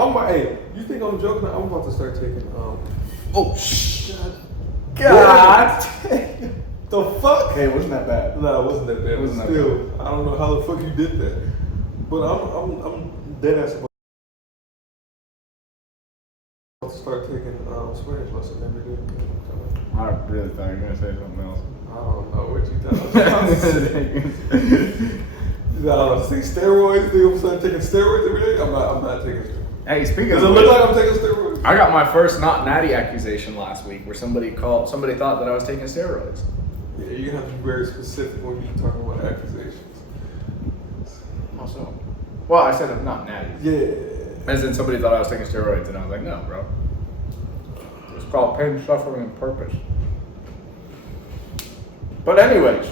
Hey, you think I'm joking? I'm about to start taking Oh shit! God. The fuck? Hey, it wasn't that bad. No, it wasn't that bad. It wasn't that Still, I don't know how the fuck you did that. But I'm dead ass about to start taking Spanish lessons every day. I really thought you were gonna say something else. I don't know what you telling us. Take steroids. Think I'm starting taking steroids every day? I'm not taking steroids. Hey, speaking Does of it look like I'm taking steroids? I got my first not natty accusation last week where somebody thought that I was taking steroids. Yeah, you're gonna have to be very specific when you're talking about accusations. How so? Well, I said I'm not natty. Yeah. As in somebody thought I was taking steroids and I was like, no, bro. It's called pain, suffering, and purpose. But anyways,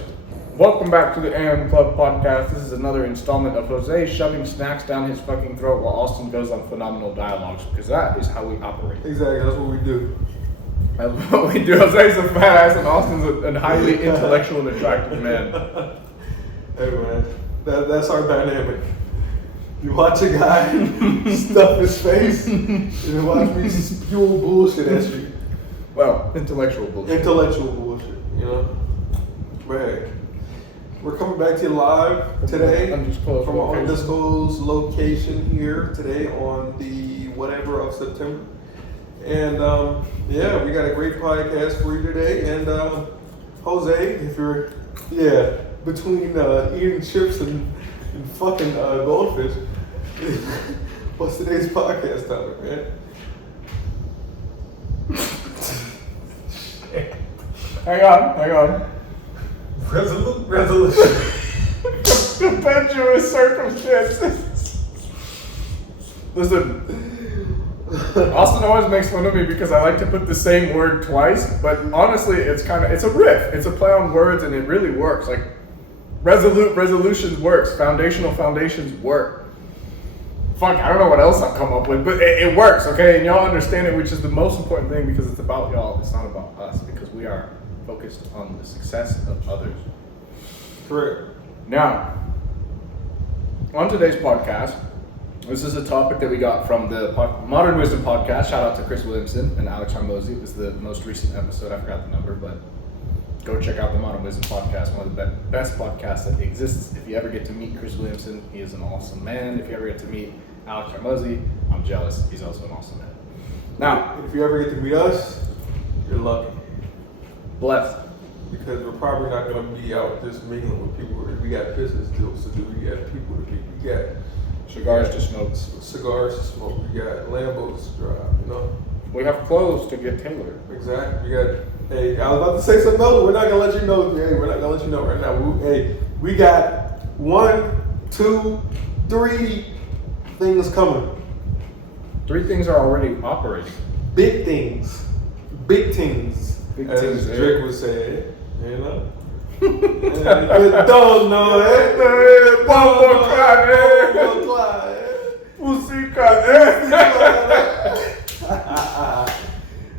welcome back to the AM Club podcast. This is another installment of Jose shoving snacks down his fucking throat while Austin goes on phenomenal dialogues, because that is how we operate. Exactly, that's what we do. That's what we do. Jose's a fat ass and Austin's a highly intellectual and attractive man. Hey man, that's our dynamic. You watch a guy stuff his face, and then watch me spew bullshit at you. Well, intellectual bullshit. Intellectual bullshit, you know? But hey, we're coming back to you live today from an undisclosed location here today on the whatever of September. And yeah, we got a great podcast for you today. And Jose, if you're, between eating chips and fucking goldfish, what's today's podcast topic, man? Hang on. Resolution. Tempestuous circumstances. Listen, Austin always makes fun of me because I like to put the same word twice, but honestly, it's a riff. It's a play on words, and it really works. Like, resolutions works. Foundations work. Fuck, I don't know what else I've come up with, but it works, okay? And y'all understand it, which is the most important thing, because it's about y'all. It's not about us, because we are focused on the success of others. Correct. Now, on today's podcast, this is a topic that we got from the Modern Wisdom podcast. Shout out to Chris Williamson and Alex Harmozy. It was the most recent episode. I forgot the number, but go check out the Modern Wisdom podcast, one of the best podcasts that exists. If you ever get to meet Chris Williamson, he is an awesome man. If you ever get to meet Alex Harmozy, I'm jealous. He's also an awesome man. Now, if you ever get to meet us, you're lucky. Blessed. Because we're probably not going to be out just mingling with people. We got business deals to do. We got people to meet. We got cigars to smoke. Cigars to smoke. We got Lambos to drive, you know? We have clothes to get tailored. Exactly. We got, hey, I was about to say something else. We're not going to let you know. Hey, we're not going to let you know right now. We got 1, 2, 3 things coming. 3 things are already operating. Big things. Big things. As Drake would say, you know? You don't know it.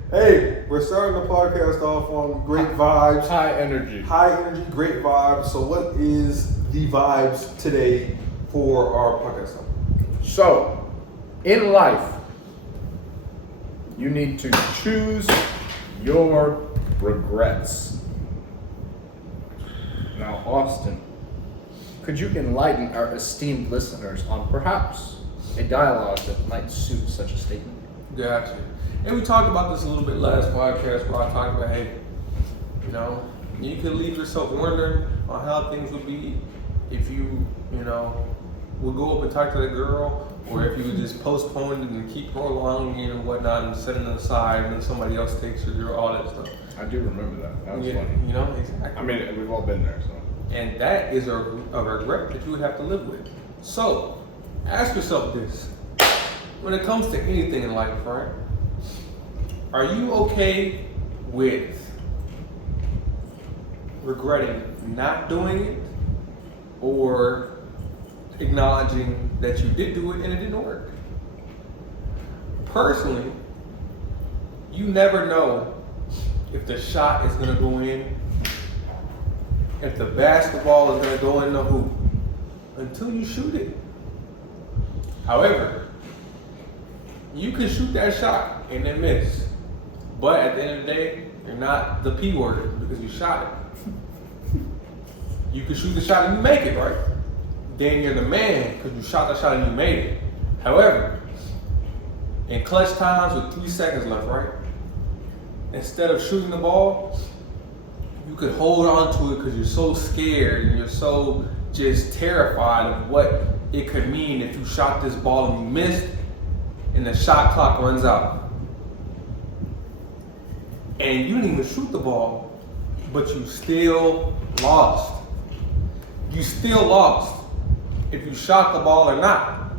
Hey, we're starting the podcast off on great vibes. High energy, great vibes. So what is the vibes today for our podcast? So, in life, you need to choose your regrets. Now, Austin, could you enlighten our esteemed listeners on perhaps a dialogue that might suit such a statement? Gotcha. And we talked about this a little bit last podcast where I talked about, hey, you know, you could leave yourself wondering on how things would be if you would go up and talk to the girl, or if you would just postpone it and keep prolonging it and whatnot and setting it aside and then somebody else takes your girl, all that stuff. I do remember that. That was funny. You know, exactly. I mean, we've all been there, so. And that is a regret that you would have to live with. So, ask yourself this. When it comes to anything in life, right? Are you okay with regretting not doing it, or acknowledging that you did do it and it didn't work? Personally, you never know if the shot is going to go in, if the basketball is going to go in the hoop, until you shoot it. However, you can shoot that shot and then miss. But at the end of the day, you're not the P word because you shot it. You can shoot the shot and you make it, right? Then you're the man because you shot the shot and you made it. However, in clutch times with 3 seconds left, right? Instead of shooting the ball, you could hold on to it because you're so scared and you're so just terrified of what it could mean if you shot this ball and you missed and the shot clock runs out. And you didn't even shoot the ball, but you still lost. You still lost if you shot the ball or not.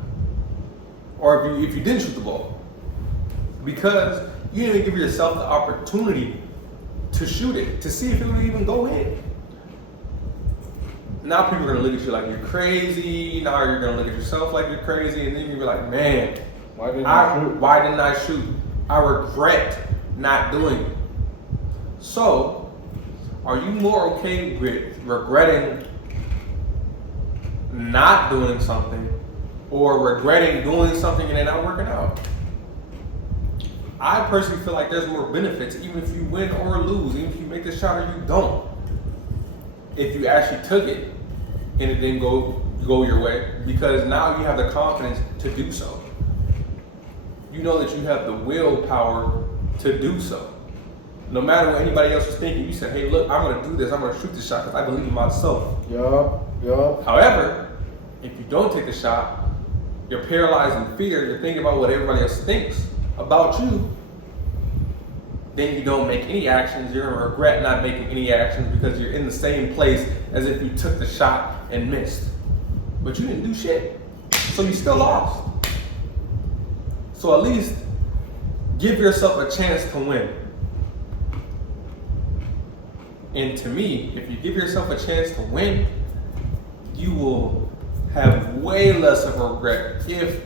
Or if you didn't shoot the ball. Because you didn't even give yourself the opportunity to shoot it, to see if it would even go in. Now people are gonna look at you like you're crazy. Now you're gonna look at yourself like you're crazy, and then you're like, man, why didn't I shoot? I regret not doing it. So, are you more okay with regretting not doing something or regretting doing something and it not working out? I personally feel like there's more benefits, even if you win or lose, even if you make the shot or you don't. If you actually took it and it didn't go your way, because now you have the confidence to do so. You know that you have the willpower to do so. No matter what anybody else was thinking, you said, hey, look, I'm gonna do this, I'm gonna shoot this shot because I believe in myself. Yup. However, if you don't take the shot, you're paralyzed in fear, you're thinking about what everybody else thinks about you, then you don't make any actions. You're gonna regret not making any actions because you're in the same place as if you took the shot and missed. But you didn't do shit, so you still lost. So at least give yourself a chance to win. And to me, if you give yourself a chance to win, you will have way less of a regret, if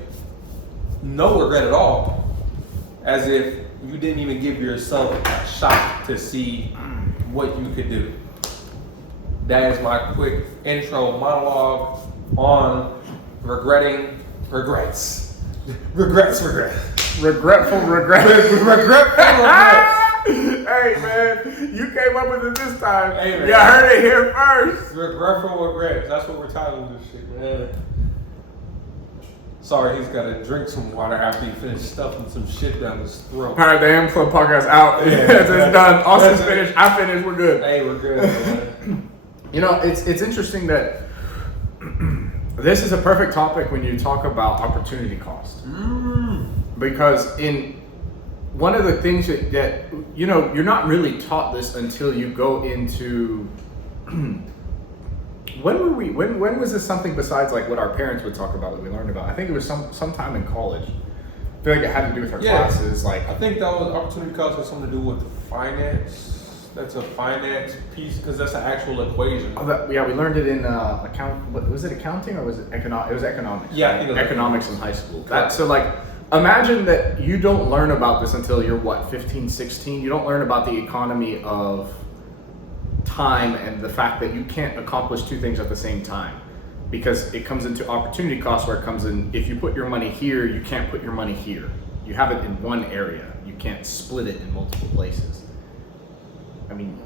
no regret at all, as if you didn't even give yourself a shot to see what you could do. That is my quick intro monologue on regretting regrets. Regretful regrets. Regretful regrets. Hey man, you came up with it this time. Hey, man. You heard it here first. Regretful regrets. That's what we're titling this shit, man. Sorry, he's got to drink some water after he finished stuffing some shit down his throat. All right, the AM Club podcast out. Yeah, it's done. Austin's finished. I finished. We're good. Hey, we're good, man. You know, it's interesting that this is a perfect topic when you talk about opportunity cost. Because in one of the things that you know, you're not really taught this until you go into when was this something besides like what our parents would talk about that we learned about? I think it was sometime in college. I feel like it had to do with our classes. Like I think that was opportunity cost has something to do with finance. That's a finance piece because that's an actual equation. We learned it in was it accounting or was it economics? It was economics. Yeah, right? I think it was economics in high school. So like, imagine that you don't learn about this until you're 15, 16. You don't learn about the economy of time and the fact that you can't accomplish two things at the same time, because it comes into opportunity cost, where it comes in, if you put your money here, you can't put your money here. You have it in one area. You can't split it in multiple places. I mean,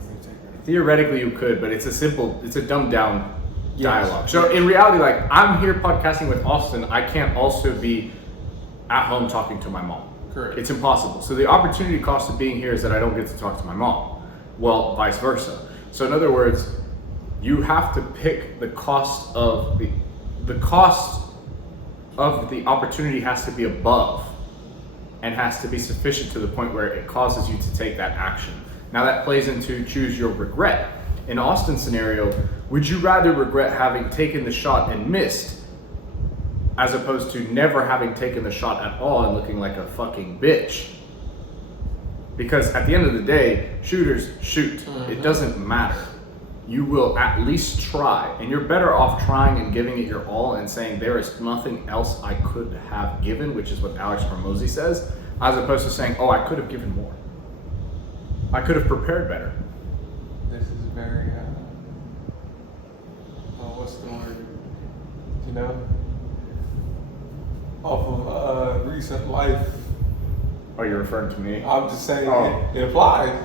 theoretically you could, but it's a dumbed down dialogue. So in reality, like, I'm here podcasting with Austin, I can't also be at home talking to my mom. Correct. It's impossible. So the opportunity cost of being here is that I don't get to talk to my mom. Well, vice versa. So in other words, you have to pick the cost of the cost of the opportunity has to be above and has to be sufficient to the point where it causes you to take that action. Now that plays into choose your regret. In Austin's scenario, would you rather regret having taken the shot and missed, as opposed to never having taken the shot at all and looking like a fucking bitch? Because at the end of the day, shooters shoot. Mm-hmm. It doesn't matter. You will at least try, and you're better off trying and giving it your all and saying there is nothing else I could have given, which is what Alex Hormozy says, as opposed to saying, oh, I could have given more. I could have prepared better. This is very, what's the word? You know? Off of recent life Oh, you're referring to me? I'm just saying it applies.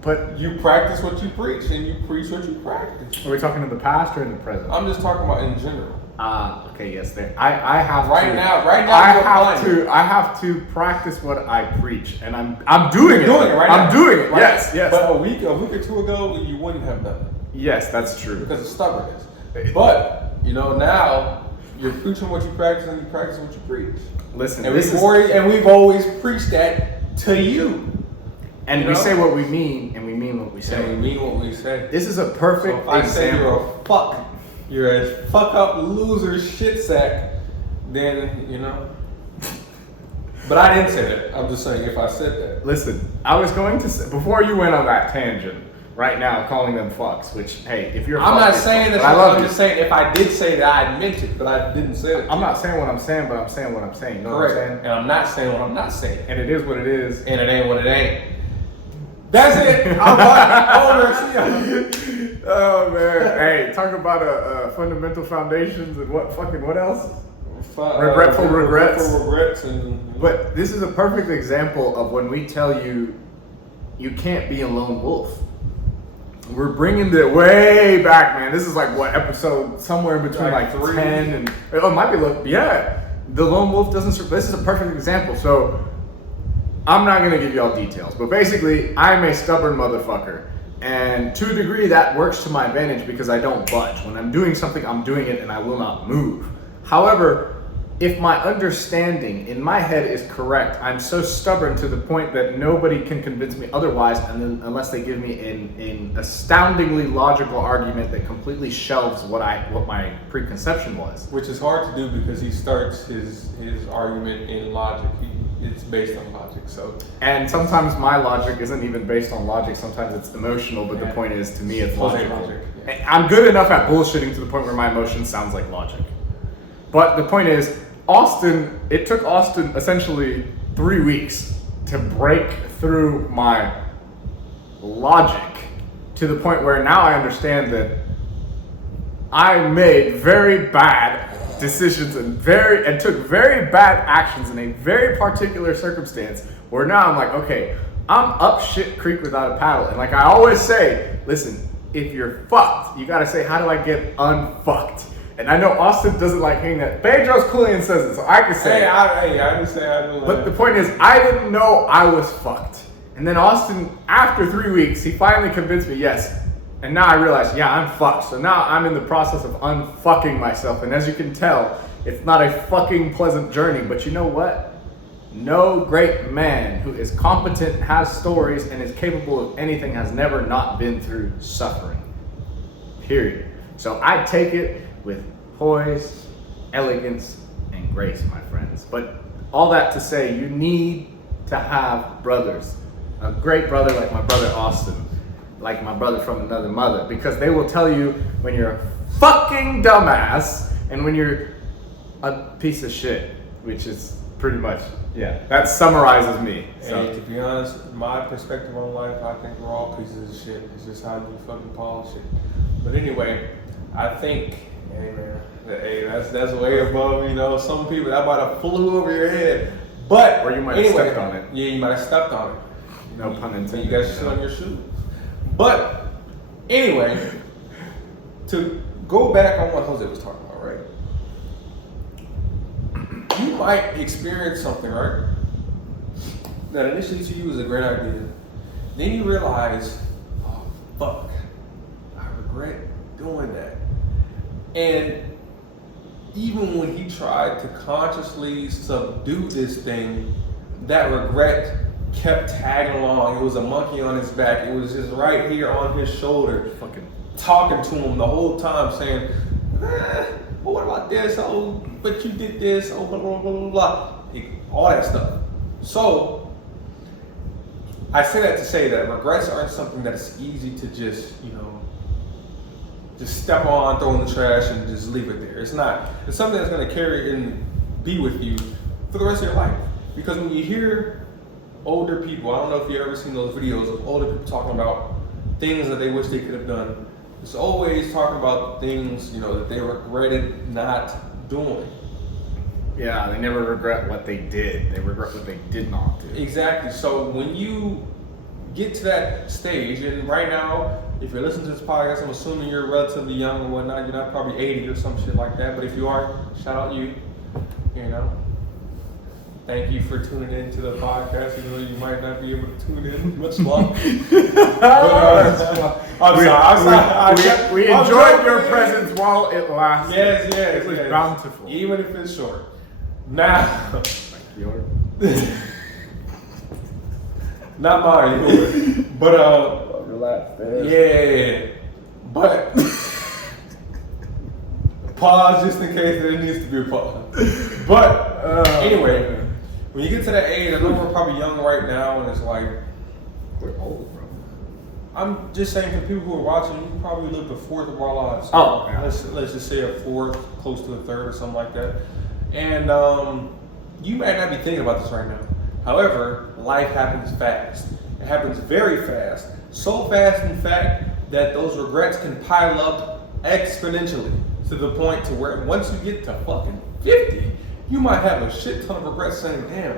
But you practice what you preach, and you preach what you practice. Are we talking in the past or in the present? I'm just talking about in general. Okay, yes. I have right to, now. I have to practice what I preach, and I'm doing it. I'm doing it. Yes. But a week or two ago, you wouldn't have done it. Yes, that's true. Because of stubbornness. But now you're preaching what you practice, and you practice what you preach. Listen, and we've always preached that to you. And we say what we mean, and we mean what we say. And we mean what we say. This is a perfect so if example. I say you're a fuck up loser shit sack, then But I didn't say that. I'm just saying if I said that. Listen, I was going to say, before you went on that tangent, right now calling them fucks, which, hey, if you're a fuck, I'm not saying that. I'm just saying if I did say that, I meant it, but I didn't say it. I'm not saying what I'm saying, but I'm saying what I'm saying. You know Correct. what I'm saying? And I'm not saying what I'm not saying. And it is what it is. And it ain't what it ain't. That's it. I'm over. Oh man. Hey, talk about fundamental foundations and what else? Regretful regrets. But this is a perfect example of when we tell you you can't be a lone wolf. We're bringing it way back, man. This is like what episode somewhere in between like 10 and it might be the lone wolf doesn't survive. This is a perfect example. So I'm not gonna give y'all details, but basically I'm a stubborn motherfucker. And to a degree that works to my advantage because I don't budge. When I'm doing something, I'm doing it and I will not move. However, if my understanding in my head is correct, I'm so stubborn to the point that nobody can convince me otherwise, and then unless they give me an astoundingly logical argument that completely shelves what my preconception was. Which is hard to do because he starts his argument in logic. It's based on logic, so. And sometimes my logic isn't even based on logic. Sometimes it's emotional, but the point is, to me, it's logical. Yeah. I'm good enough at bullshitting to the point where my emotion sounds like logic. But the point is, it took Austin essentially 3 weeks to break through my logic to the point where now I understand that I made very bad decisions and took very bad actions in a very particular circumstance where now I'm like, okay, I'm up shit creek without a paddle. And like I always say, listen, if you're fucked, you gotta say, how do I get unfucked? And I know Austin doesn't like hearing that. Bedros Koulian says it, so I can say it. I understand. But the point is, I didn't know I was fucked. And then Austin, after 3 weeks, he finally convinced me, yes. And now I realize, yeah, I'm fucked. So now I'm in the process of unfucking myself. And as you can tell, it's not a fucking pleasant journey. But you know what? No great man who is competent, has stories, and is capable of anything has never not been through suffering. Period. So I take it with poise, elegance, and grace, my friends. But all that to say, you need to have brothers. A great brother like my brother Austin, like my brother from another mother, because they will tell you when you're a fucking dumbass and when you're a piece of shit, which is pretty much, yeah, that summarizes me. So. Hey, to be honest, my perspective on life, I think we're all pieces of shit. It's just how you fucking polish it. But anyway, I think, that's way above, some people that might have flew over your head. But or you might have stepped on it. Yeah, you might have stepped on it. No pun intended. You got shit on your shoes. But anyway, to go back on what Jose was talking about, right? You might experience something, right? That initially to you was a great idea. Then you realize, oh fuck, I regret doing that. And even when he tried to consciously subdue this thing, that regret kept tagging along. It was a monkey on his back. It was just right here on his shoulder, fucking talking to him the whole time, saying, well, what about this? Oh, but you did this. Oh, blah, blah, blah, blah, blah. All that stuff. So, I say that to say that regrets aren't something that's easy to just, just step on, throw in the trash, and just leave it there. It's not. It's something that's going to carry and be with you for the rest of your life. Because when you hear older people, I don't know if you've ever seen those videos of older people talking about things that they wish they could have done. It's always talking about things, that they regretted not doing. Yeah, they never regret what they did. They regret what they did not do. Exactly. So when you get to that stage, and right now, if you're listening to this podcast, I'm assuming you're relatively young and whatnot. You're not probably 80 or some shit like that. But if you are, shout out you. You know. Thank you for tuning in to the podcast, even though you might not be able to tune in much longer. We enjoyed your presence while it lasted. Yes, it was bountiful. Even if it's short. Now, not mine, yours. But relax, man. Yeah, but pause just in case there needs to be a pause. But anyway. When you get to that age, I know we're probably young right now, and it's like we're old, bro. I'm just saying for people who are watching, you probably lived a fourth of our lives. Oh, yeah. Let's just say a fourth, close to a third, or something like that. And you might not be thinking about this right now. However, life happens fast. It happens very fast. So fast, in fact, that those regrets can pile up exponentially to the point to where once you get to fucking 50. You might have a shit ton of regrets saying, damn,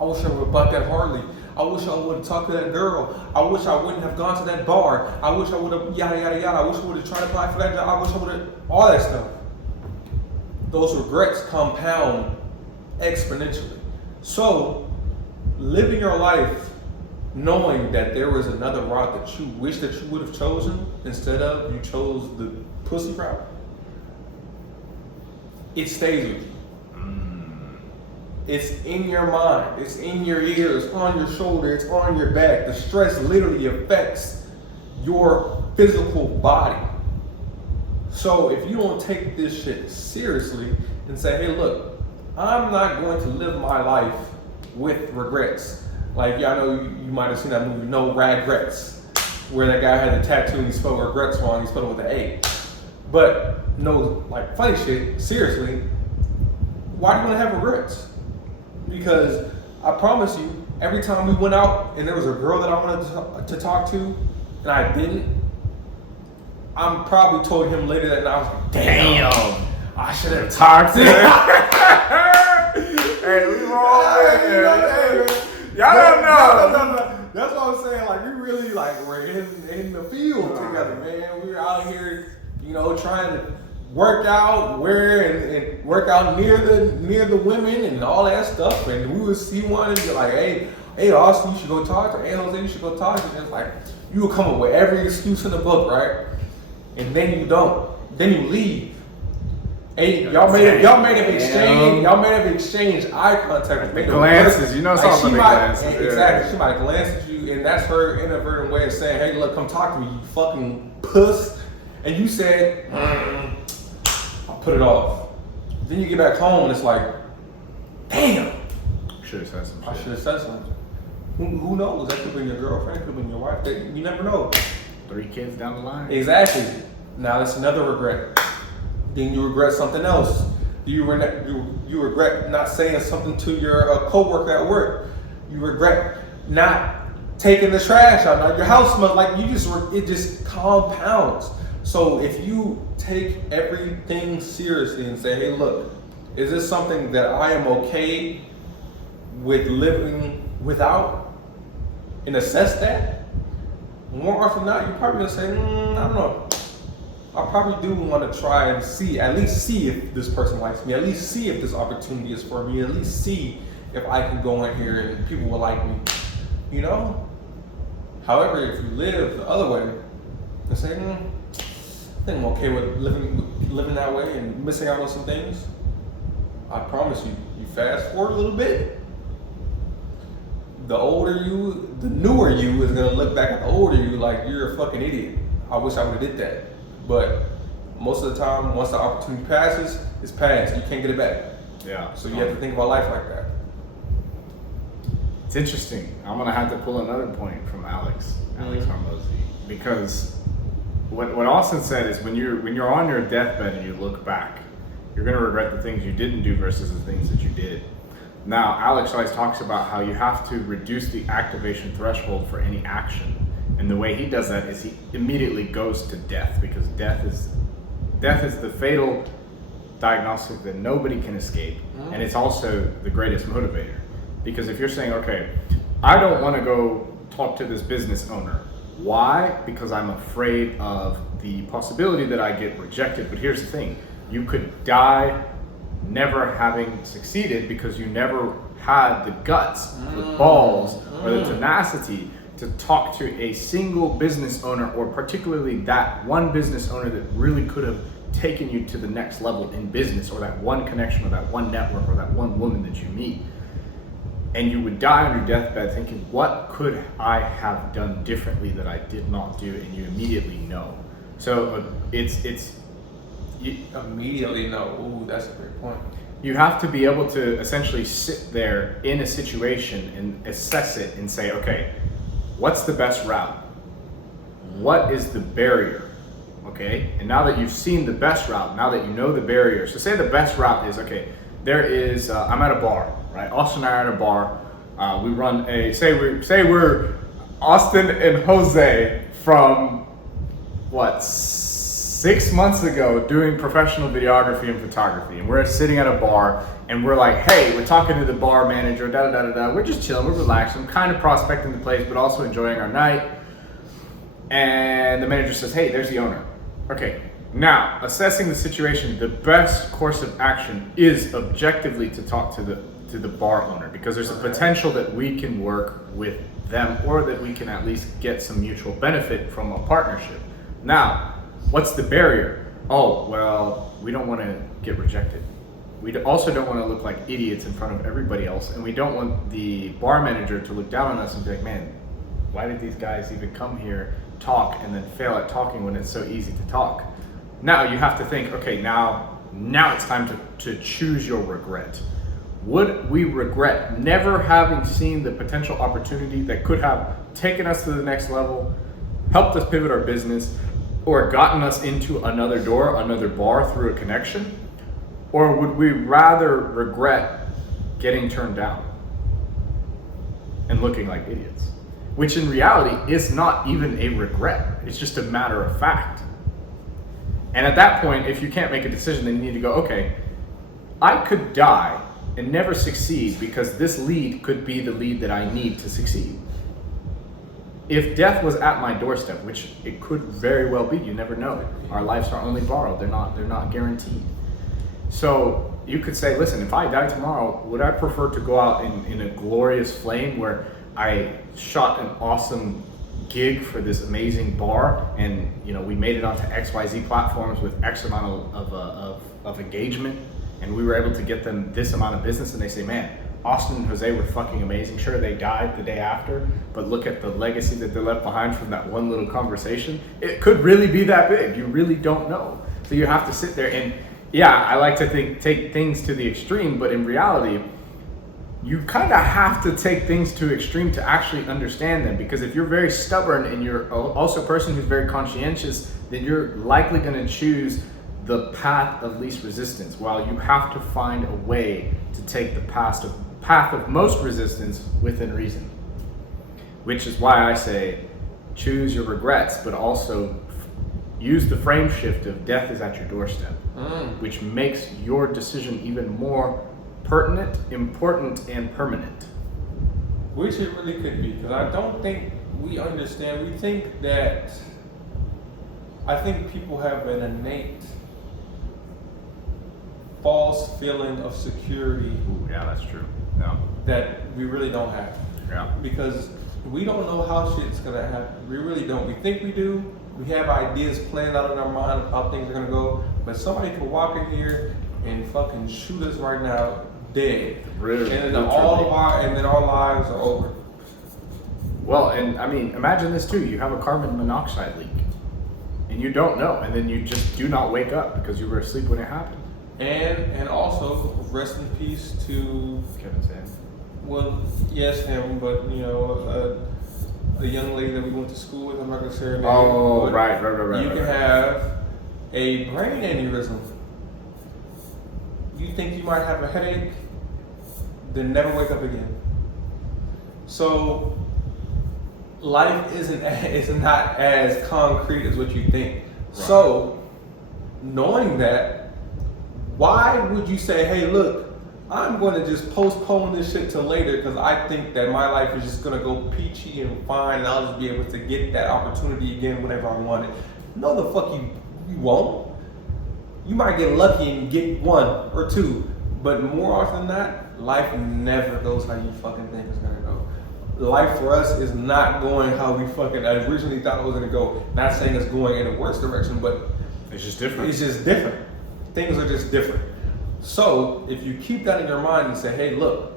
I wish I would have bought that Harley. I wish I would have talked to that girl. I wish I wouldn't have gone to that bar. I wish I would have yada, yada, yada. I wish I would have tried to apply for that job. I wish I would have, all that stuff. Those regrets compound exponentially. So, living your life knowing that there was another route that you wish that you would have chosen instead of you chose the pussy route, it stays with you. It's in your mind, it's in your ears, on your shoulder, it's on your back. The stress literally affects your physical body. So if you don't take this shit seriously and say, hey look, I'm not going to live my life with regrets. Like, yeah, I know you might have seen that movie, No Regrets, where that guy had a tattoo and he spelled regrets wrong, he spelled it with an A. But no, like, funny shit, seriously, why do you want to have regrets? Because I promise you, every time we went out and there was a girl that I wanted to talk to and I didn't, I'm probably told him later that night, I was like, damn, I should have talked to her. Hey, we wrong, man. Y'all don't know. That's what I'm saying. Like, we really, like, we're in the field together, man. We're out here, you know, trying to work out and work out near the women and all that stuff. And we would see one and be like, hey, Austin, you should go talk to her. Hey, Jose, you should go talk to her. And it's like, you would come up with every excuse in the book, right? And then you don't. Then you leave. And y'all may have exchanged eye contact. The glances, you know, like something like glances. Exactly. She might glance at you, and that's her inadvertent way of saying, "Hey, look, come talk to me, you fucking puss." And you said, "I'll put it off." Then you get back home, and it's like, "Damn, should have said something. I should have said something." Who knows? That could have been your girlfriend, could have been your wife. You never know. 3 kids down the line. Exactly. Now that's another regret. Then you regret something else. You regret not saying something to your coworker at work. You regret not taking the trash out. Now your house smells like it just compounds. So if you take everything seriously and say, hey, look, is this something that I am okay with living without, and assess that, more often than not, you're probably gonna say, I don't know. I probably do want to try and at least see if this person likes me, at least see if this opportunity is for me, at least see if I can go in here and people will like me, you know? However, if you live the other way and say, I think I'm okay with living that way and missing out on some things, I promise you, you fast forward a little bit, the older you, the newer you is gonna look back at the older you like you're a fucking idiot. I wish I would have did that. But most of the time, once the opportunity passes, it's passed. You can't get it back. Yeah. So you have to think about life like that. It's interesting. I'm gonna have to pull another point from Alex Hormozy, because what Austin said is when you're on your deathbed and you look back, you're gonna regret the things you didn't do versus the things that you did. Now, Alex always talks about how you have to reduce the activation threshold for any action. And the way he does that is he immediately goes to death, because death is the fatal diagnostic that nobody can escape, and it's also the greatest motivator. Because if you're saying, okay, I don't want to go talk to this business owner. Why? Because I'm afraid of the possibility that I get rejected. But here's the thing, you could die never having succeeded because you never had the guts, the balls, or the tenacity to talk to a single business owner, or particularly that one business owner that really could have taken you to the next level in business, or that one connection, or that one network, or that one woman that you meet. And you would die on your deathbed thinking, what could I have done differently that I did not do? And you immediately know. So you immediately know. Ooh, that's a great point. You have to be able to essentially sit there in a situation and assess it and say, okay, what's the best route? What is the barrier? Okay, and now that you've seen the best route, now that you know the barrier, so say the best route is, okay, there is, I'm at a bar, right? Austin and I are at a bar. We run say we're Austin and Jose from, 6 months ago doing professional videography and photography. And we're sitting at a bar and we're like, hey, we're talking to the bar manager, We're just chilling, we're relaxing, kind of prospecting the place, but also enjoying our night. And the manager says, hey, there's the owner. Okay, now assessing the situation, the best course of action is objectively to talk to the bar owner, because there's a potential that we can work with them, or that we can at least get some mutual benefit from a partnership. Now, what's the barrier? Oh, well, we don't want to get rejected. We also don't want to look like idiots in front of everybody else, and we don't want the bar manager to look down on us and be like, man, why did these guys even come here, talk, and then fail at talking when it's so easy to talk? Now you have to think, okay, now it's time to choose your regret. Would we regret never having seen the potential opportunity that could have taken us to the next level, helped us pivot our business, or gotten us into another door, another bar through a connection? Or would we rather regret getting turned down and looking like idiots? Which in reality is not even a regret. It's just a matter of fact. And at that point, if you can't make a decision, then you need to go, okay, I could die and never succeed because this lead could be the lead that I need to succeed. If death was at my doorstep, which it could very well be, you never know. Our lives are only borrowed, they're not guaranteed. So you could say, listen, if I die tomorrow, would I prefer to go out in a glorious flame where I shot an awesome gig for this amazing bar, and we made it onto XYZ platforms with X amount of engagement, and we were able to get them this amount of business, and they say, man, Austin and Jose were fucking amazing. Sure, they died the day after, but look at the legacy that they left behind from that one little conversation. It could really be that big. You really don't know. So you have to sit there and, yeah, I like to take things to the extreme, but in reality, you kind of have to take things to extreme to actually understand them, because if you're very stubborn and you're also a person who's very conscientious, then you're likely going to choose the path of least resistance, while you have to find a way to take the path of most resistance within reason. Which is why I say choose your regrets, but also use the frame shift of death is at your doorstep, which makes your decision even more pertinent, important, and permanent. Which it really could be, because I don't think we understand. We think that, I think people have an innate false feeling of security. Ooh, yeah, that's true. Yeah. That we really don't have. Yeah. Because we don't know how shit's gonna happen. We really don't. We think we do. We have ideas planned out in our mind of how things are gonna go, but somebody could walk in here and fucking shoot us right now, dead. Really? And then our lives are over. Well, and I mean, imagine this too. You have a carbon monoxide leak, and you don't know, and then you just do not wake up because you were asleep when it happened. And also, rest in peace to Kevin Sam. Well, yes, him, but a young lady that we went to school with. I'm not gonna say her name. Oh, right. You can have a brain aneurysm. You think you might have a headache, then never wake up again. So life is not as concrete as what you think. Right. So knowing that, Why would you say, hey, look, I'm going to just postpone this shit till later because I think that my life is just going to go peachy and fine and I'll just be able to get that opportunity again whenever I want it. No, the fuck you won't. You might get lucky and get one or two, but more often than not, life never goes how you fucking think it's gonna go. Life for us is not going how we fucking originally thought it was gonna go. Not saying it's going in a worse direction, but it's just different. It's just different. Things are just different. So if you keep that in your mind and say, hey, look,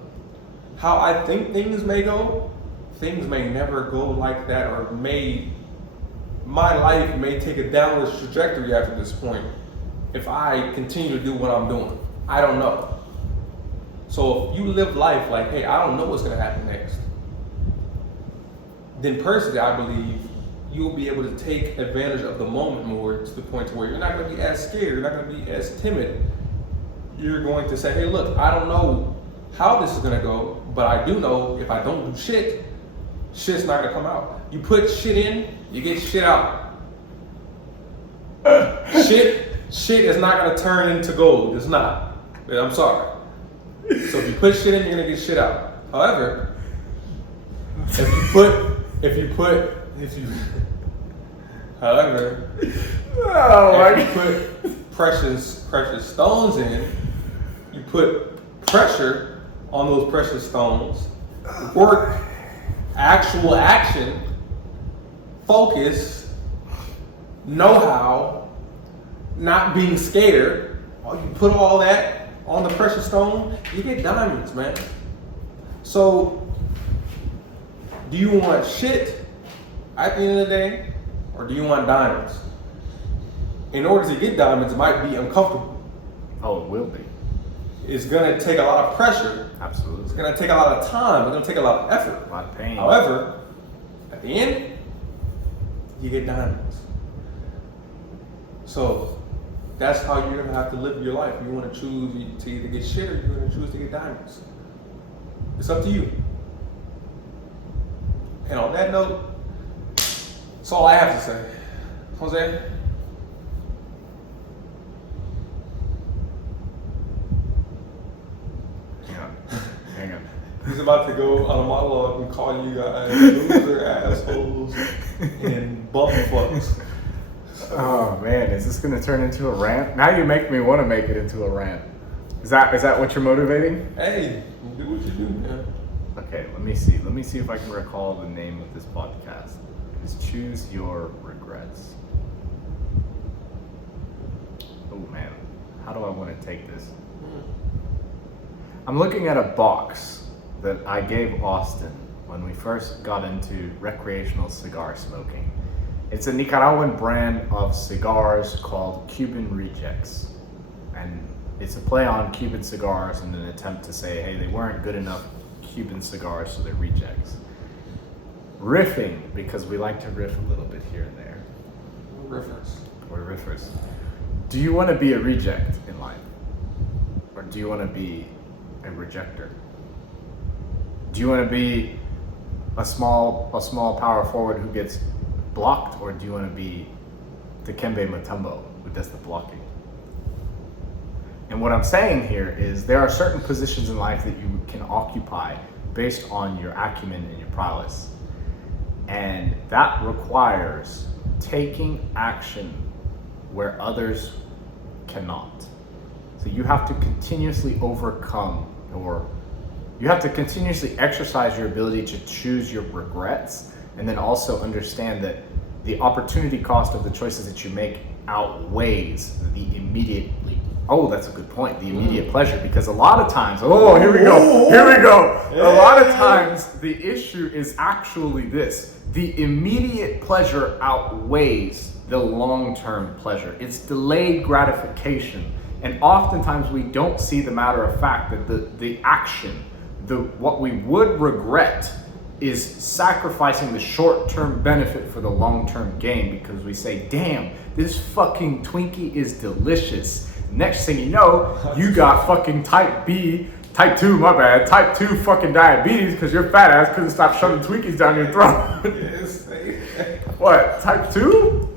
how I think things may go, things may never go like that, or my life may take a downward trajectory after this point if I continue to do what I'm doing. I don't know. So if you live life like, hey, I don't know what's gonna happen next, then personally I believe you'll be able to take advantage of the moment more to the point to where you're not gonna be as scared, you're not gonna be as timid. You're going to say, hey, look, I don't know how this is gonna go, but I do know if I don't do shit, shit's not gonna come out. You put shit in, you get shit out. Shit is not gonna turn into gold. It's not. I'm sorry. So if you put shit in, you're gonna get shit out. However, if you put precious stones in, you put pressure on those precious stones, work, actual action, focus, know-how, not being scared. You put all that on the precious stone, you get diamonds, man. So, do you want shit at the end of the day, or do you want diamonds? In order to get diamonds, it might be uncomfortable. Oh, it will be. It's gonna take a lot of pressure. Absolutely. It's gonna take a lot of time. It's gonna take a lot of effort. A lot of pain. However, at the end, you get diamonds. So that's how you're gonna have to live your life. You wanna choose to either get shit or you're gonna choose to get diamonds. It's up to you. And on that note, that's all I have to say. Jose? Hang on. He's about to go on a monologue and call you guys loser assholes and bum fucks. Oh man, is this gonna turn into a rant? Now you make me want to make it into a rant. Is that what you're motivating? Hey, do what you do, man. Okay, let me see. Let me see if I can recall the name of this podcast. It's Choose Your Regrets. Oh man, how do I want to take this? I'm looking at a box that I gave Austin when we first got into recreational cigar smoking. It's a Nicaraguan brand of cigars called Cuban Rejects. And it's a play on Cuban cigars in an attempt to say, hey, they weren't good enough Cuban cigars, so they're rejects. Riffing, because we like to riff a little bit here and there. We're riffers. Do you want to be a reject in life? Or do you want to be a rejecter? Do you want to be a small power forward who gets blocked, or do you want to be the Kembe Mutombo who does the blocking? And what I'm saying here is there are certain positions in life that you can occupy based on your acumen and your prowess. And that requires taking action where others cannot. So you have to continuously overcome, or you have to continuously exercise your ability to choose your regrets, and then also understand that the opportunity cost of the choices that you make outweighs the immediate, that's a good point, the immediate pleasure. Because a lot of times, here we go. Yeah. A lot of times the issue is actually this: the immediate pleasure outweighs the long-term pleasure. It's delayed gratification. And oftentimes we don't see the matter of fact that the action, what we would regret is sacrificing the short-term benefit for the long-term gain, because we say, damn, this fucking Twinkie is delicious. Next thing you know, you got fucking type 2 fucking diabetes because your fat ass couldn't stop shoving Twinkies down your throat. Yes. What, type 2?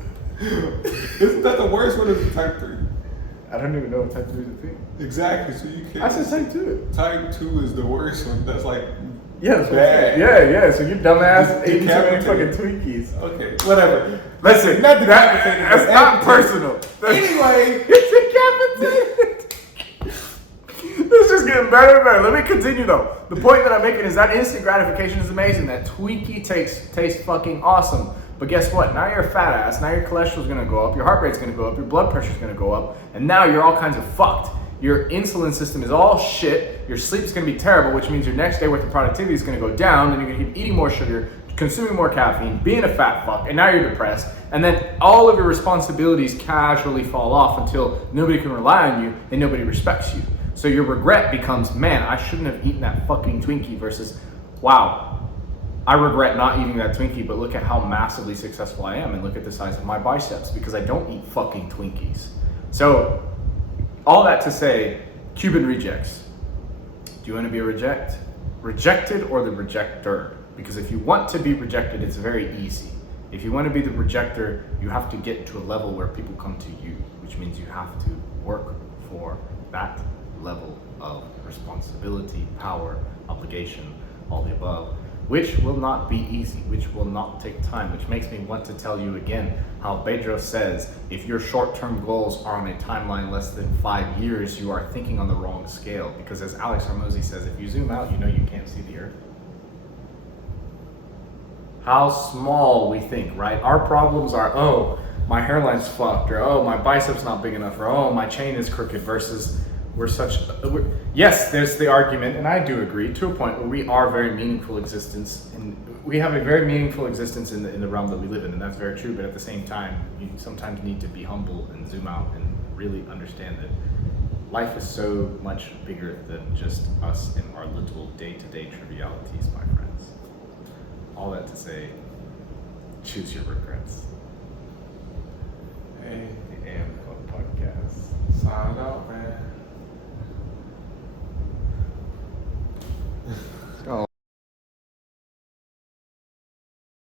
Isn't that the worst one? Is type 3? I don't even know what type 2 is a thing. Exactly. So you can't. I said type 2. Type 2 is the worst one. That's like Yeah, that's bad. Yeah. So you dumbass eating too many Decapitated. fucking Twinkies. Okay, whatever. Listen, Not that's decapitated, but not amputated. personal. Anyway, It's decapitated. This is getting better and better. Let me continue though. The point that I'm making is that instant gratification is amazing. That Twinkie tastes fucking awesome. But guess what? Now you're a fat ass. Now your cholesterol's gonna go up. Your heart rate's gonna go up. Your blood pressure's gonna go up. And now you're all kinds of fucked. Your insulin system is all shit. Your sleep's gonna be terrible, which means your next day worth of productivity is gonna go down. And you're gonna keep eating more sugar, consuming more caffeine, being a fat fuck, and now you're depressed. And then all of your responsibilities casually fall off until nobody can rely on you and nobody respects you. So your regret becomes, man, I shouldn't have eaten that fucking Twinkie versus, wow, I regret not eating that Twinkie, but look at how massively successful I am and look at the size of my biceps because I don't eat fucking Twinkies. So all that to say, Cuban rejects. Do you want to be a rejected or the rejecter? Because if you want to be rejected, it's very easy. If you want to be the rejecter, you have to get to a level where people come to you, which means you have to work for that level of responsibility, power, obligation, all the above, which will not be easy, which will not take time, which makes me want to tell you again how Bedros says, if your short-term goals are on a timeline less than 5 years, you are thinking on the wrong scale. Because as Alex Hormozy says, if you zoom out, you know you can't see the earth. How small we think, right? Our problems are, oh, my hairline's fucked, or oh, my bicep's not big enough, or oh, my chain is crooked, versus yes, there's the argument, and I do agree to a point where we are very meaningful existence, and we have a very meaningful existence in the realm that we live in, and that's very true. But at the same time, you sometimes need to be humble and zoom out and really understand that life is so much bigger than just us and our little day-to-day trivialities, my friends. All that to say, choose your regrets. hey.